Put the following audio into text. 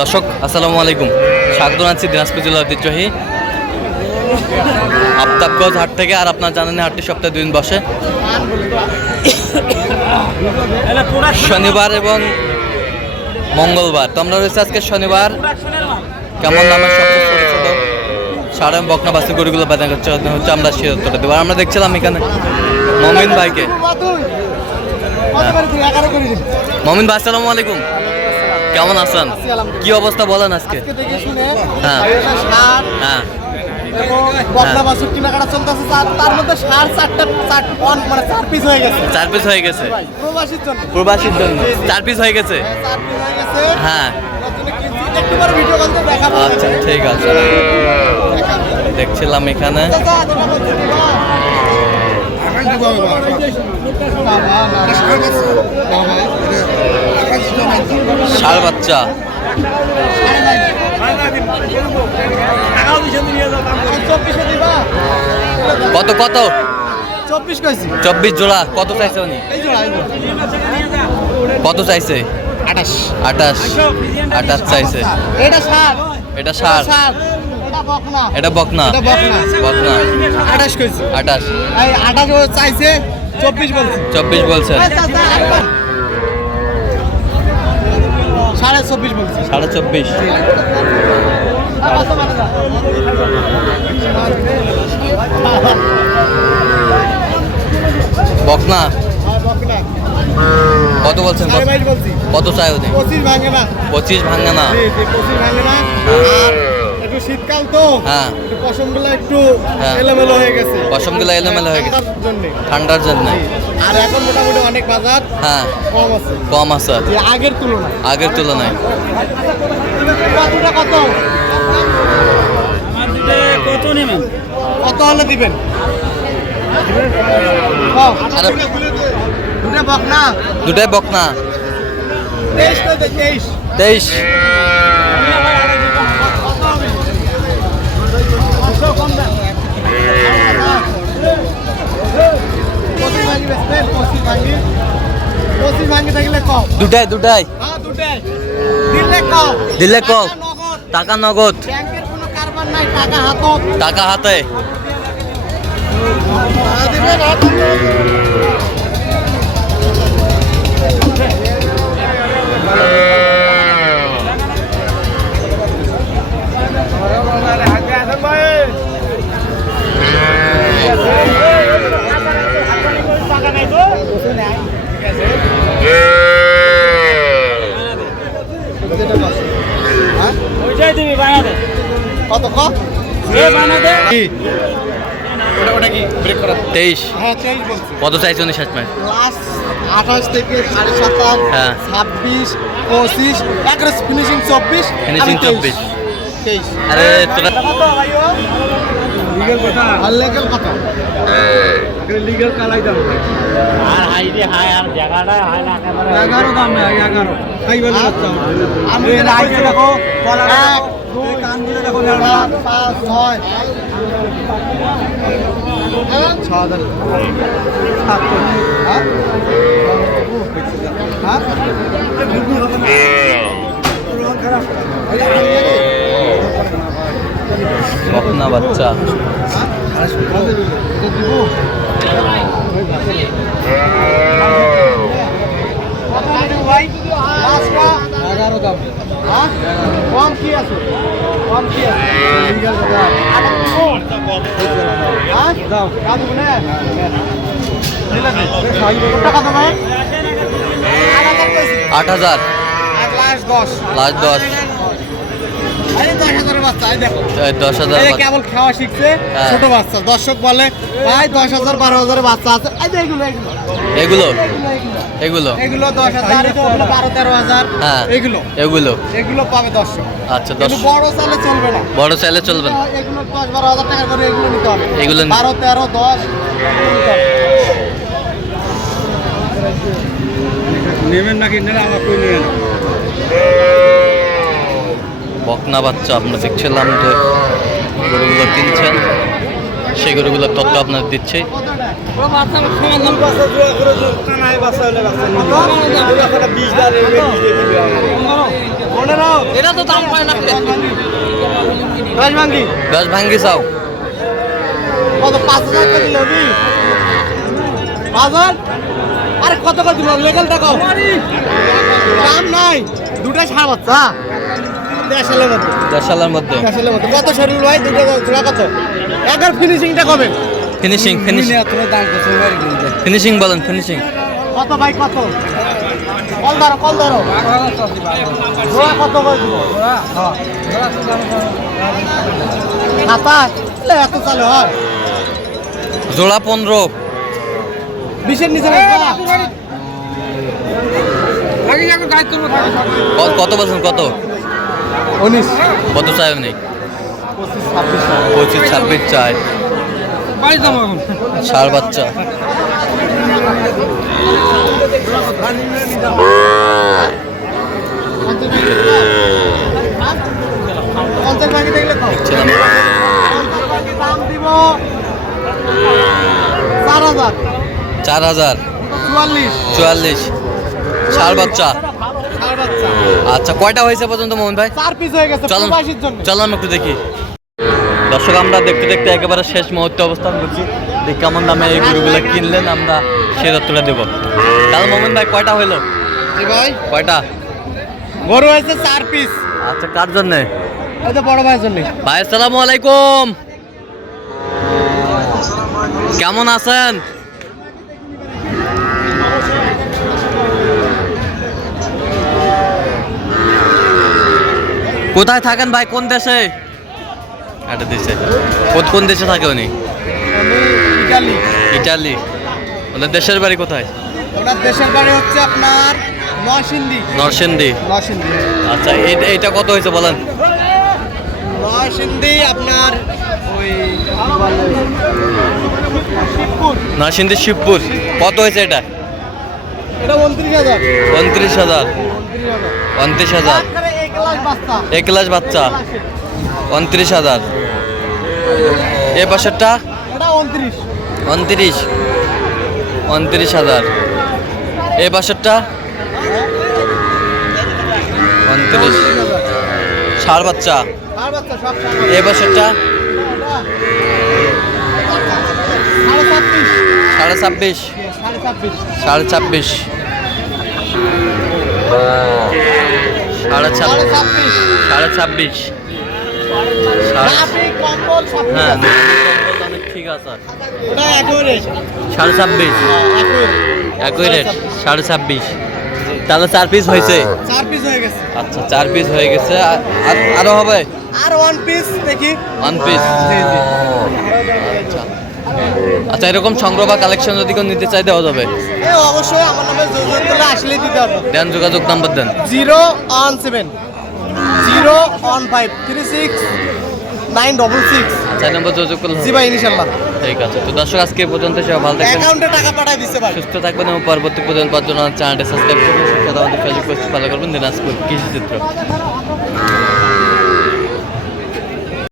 দর্শক আসসালামু আলাইকুম। স্বাগত জানাচ্ছি দিনাজপুর জেলার ঐতিহ্যহী আফতাবগঞ্জ হাট থেকে আর আপনার জানেন হাটটি সপ্তাহে দুদিন বসে। শনিবার এবং মঙ্গলবার। তো আমরা রয়েছে আজকে শনিবার। কেমন দামের সবচেয়ে ছোট ছোট? সাড়ে বকনা বাসি গরুগুলো বাজার করছে হচ্ছে আমরা সে উত্তরটা দেবো। আমরা দেখছিলাম এখানে মমিন ভাইকে। মমিন ভাই আসসালামু আলাইকুম। কেমন আছেন? কি অবস্থা বলেন আজকে? হ্যাঁ। হ্যাঁ। চার মানে পিস হয়ে গেছে। চার পিস হয়ে গেছে? প্রবাসীর জন্য। চার পিস হয়ে গেছে? হয়ে হ্যাঁ আচ্ছা ঠিক আছে। দেখছিলাম এখানে চাচা, দেখা করছি, বাবা। ষাড় বাচ্চা। কত কত? চব্বিশ চব্বিশ জোড়া। কত চাইছে উনি। কত চাইছে? আঠাশ। আঠাশ। আঠাশ চাইছে। এটা ষাট এটা ষাট এটা বকনা। এটা বকনা। বকনা। বকনা আঠাশ কইছি। আঠাশ। এই আঠাশ ও চাইছে চব্বিশ বলছি। চব্বিশ বলছেন সাড়ে চব্বিশ বলছি। সাড়ে চব্বিশ। বকনা। কত বলছেন? বলছি। কত চাই উনি পঁচিশ ভাঙে না। পঁচিশ ভাঙে না। আর শীতকাল তো হ্যাঁ। পশমগুলো একটু হ্যাঁ। এলোমেলো হয়ে গেছে। পশমগুলো এলোমেলো হয়ে গেছে। ঠান্ডার জন্য। আর এখন মোটামুটি অনেক বাজার হ্যাঁ। কম আছে। কম আছে আগের তুলনায়। আগের তুলনায়। কতটা কত? কত নেবেন কত হলে দিবেন? কও। বক না দুটাই বকনা। তেইশ। তেইশ তেইশ পঁচিশ ভাঙি বেচবেন পঁচিশ ভাঙি পঁচিশ ভাঙি থাকলে কও দুটাই দুটাই। দিলে কও। টাকা নগদ। টাকা হাতে। কত ক? তেইশ। হ্যাঁ কত চাইছে উনি শেষ ম্যাচ আঠাশ থেকে সাড়ে সাতাশ হ্যাঁ। ছাব্বিশ পঁচিশ এক ফিনিশিং চব্বিশ ফিনিশিং আমি তেইশ। 24 তেইশ আরে তোরা লিগেল কথা। আর লেগেল কত? লিগেল কালাই দাম আর হাইরে হাই আর জায়গাটা হাই না একেবারে এগারো দাম এগারো। খাই বলে আমি এই দেখো, কলাটা এক দেখো, দুই এই কানগুলো দেখো, পাঁচ ছয়। ছ হাজার। হ্যাঁ? হ্যাঁ? বকনা বাচ্চা এগারো দাম হ্যাঁ? কম কি আছে কম কি আছে হ্যাঁ? দাও কাজু বলে ঠিক আছে কত টাকা দেবে আট হাজার। লাখ দশ। লাস্ট দশ। বাচ্চা এই দেখো। দশ হাজার। কেবল খাওয়া শিখছে হ্যাঁ। ছোট বাচ্চা। দর্শক বলে ভাই দশ হাজার বারো হাজারের বাচ্চা আছে। এগুলো এগুলো। এগুলো? দশ হাজার বারো তেরো হাজার। হ্যাঁ এগুলো। এগুলো। এগুলো পাবে দর্শক। আচ্ছা দশ বড় চালে চলবে না। বড় চাইলে চলবে না। এগুলো দশ বারো হাজার টাকা করে এগুলো নিতে হবে। এগুলো বারো তেরো দশ নেবেন নাকি? নেন আমার কই নেবেন? বকনা বাচ্চা আমরা দেখছিলাম যে গরুগুলো কিনছেন সেই গরুগুলোর তথ্য আপনার দিচ্ছে। করে দশ ভাঙ্গি। চাও? কত পাঁচ হাজার টাকা দিল নি পাঁচ হাজার? আরে কত কত দিল? দাম নাই। দুটা সাড়ে বাচ্চা। দেড়শালের মধ্যে। দেড়শালের মতো কত শরীর ভাই? দুটো জোড়া কত? একবার ফিনিশিংটা কবে? ফিনিশিং ফিনিশিং ফিনিশিং বলেন ফিনিশিং কত ভাই কত? কল ধরো কল ধরো। জোড়া কত করে দিব? খাতা এ, এত চালে হয়। জোড়া পনেরো। বিশের নিচে কত বলছেন কত? উনিশ। কত চাই নেই পঁচিশ ছাব্বিশ চাই। ষাড় বাচ্চা। চার হাজার। চার হাজার। চুয়াল্লিশ। চুয়াল্লিশ। ষাড় ষাট বাচ্চা। আচ্ছা কয়টা হয়েছে পর্যন্ত মোহন ভাই? চার পিস হয়ে গেছে চলুন জন্য। চলুন একটু দেখি। দর্শক আমরা দেখতে দেখতে একেবারে শেষ মুহূর্তে অবস্থান করছি। দেখি কেমন দামে এই গরুগুলো কিনলেন আমরা সে তুলে দেবো। তাহলে মোহন ভাই কয়টা হইল? ভাই। কয়টা? গরু হয়েছে চার পিস আচ্ছা কার জন্যে? বড় ভাইয়ের জন্য। ভাই আসসালামু আলাইকুম। কেমন আছেন? কোথায় থাকেন ভাই? কোন দেশে? একটা দেশে। কোন দেশে থাকে উনি? ইটালি। ইটালি। ওনার দেশের বাড়ি কোথায়? ওনার দেশের বাড়ি হচ্ছে আপনার নরসিংদী। নরসিংদী। নরসিংদী। আচ্ছা এটা এইটা কত হয়েছে বলেন? নরসিংদী আপনার ওই শিবপুর। নরসিংদী শিবপুর। কত হয়েছে এটা? এটা উনত্রিশ হাজার। উনত্রিশ হাজার। উনত্রিশ হাজার। এক লাখ বাচ্চা। উনত্রিশ হাজার। এ পাশেরটা? উনত্রিশ। উনত্রিশ। হাজার। এ পাশেরটা? উনত্রিশ। ষাড় বাচ্চা। এ পাশেরটা? সাড়ে ছাব্বিশ। সাড়ে ছাব্বিশ। সাড়ে ছাব্বিশ। সাড়ে ছাব্বিশ। হ্যাঁ। ঠিক আছে। সাড়ে ছাব্বিশ। একবারে একই রেট সাড়ে ছাব্বিশ। তাহলে চার পিস হয়েছে? চার পিস হয়ে গেছে। আচ্ছা চার পিস হয়ে গেছে। আর- আর- আরও হবে? আর ওয়ান পিস দেখি। ওয়ান পিস জি জি। আচ্ছা। আচ্ছা এরকম সংগ্রহ বা কালেকশন যদি কেউ নিতে চাই দেওয়া যাবে? অবশ্যই আমার নামে যোগাযোগ করলে আসলেই দিতে পারব। দেন যোগাযোগ নাম্বার দেন। Zero one seven zero one five three six nine double six. আচ্ছা এই নম্বর যোগাযোগ করলে জি ভাই ইনশাল্লাহ। ঠিক আছে তো দর্শক আজকে পর্যন্ত সব ভালো থাকবেন। অ্যাকাউন্টে টাকা পাঠাই দিতে সুস্থ থাকবেন এবং পরবর্তী পর্যন্ত পাওয়ার জন্য চ্যানেলটি সাবস্ক্রাইব করবেন। সাথে আমাদের ফেসবুক পেজটি ফলো করবেন। দিনাজপুর কৃষি চিত্র